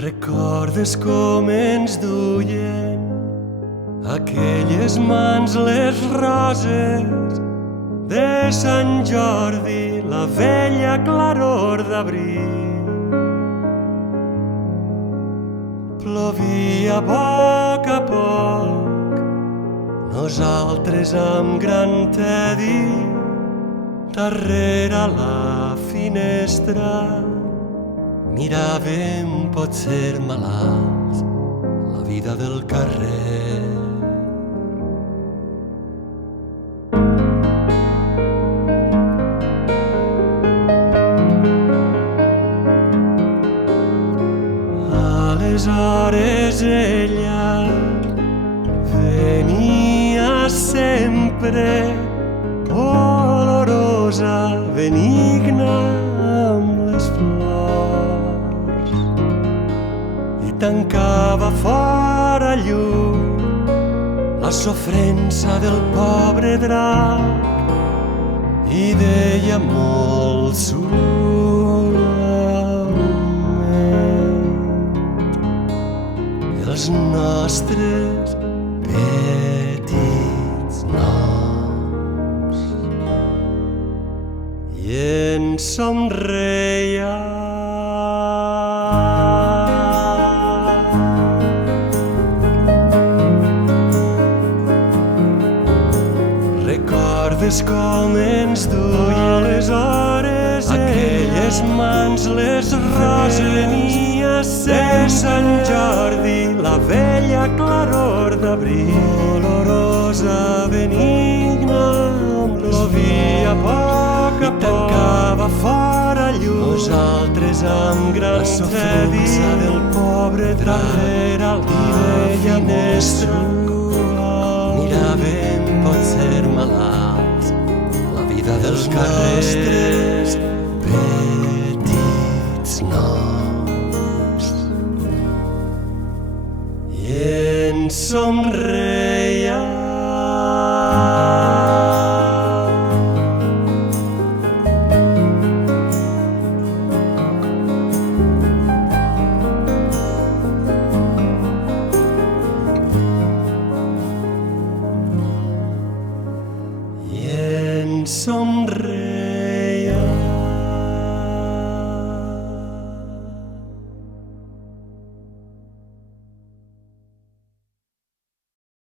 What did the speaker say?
Recordes com ens duien aquelles mans les roses de Sant Jordi, la vella claror d'abril. Plovia a poc, nosaltres amb gran tedi darrere la finestra miràvem potser malalts la vida del carrer. Aleshores ella venia sempre olorosa, benigna amb les flors i tancava fora lluny la sofrença del pobre drac i deia molt els nostres petits noms i ens somreia. Recordes com ens duia aleshores aquelles mans les roses de Sant Jordi, la vella claror d'abril, olorosa, benigna, plovia a poc i tancava fora llum. Nosaltres amb gran sofrença del pobre darrere la finestra miràvem potser malalts la vida dels nostres petits noms. Somre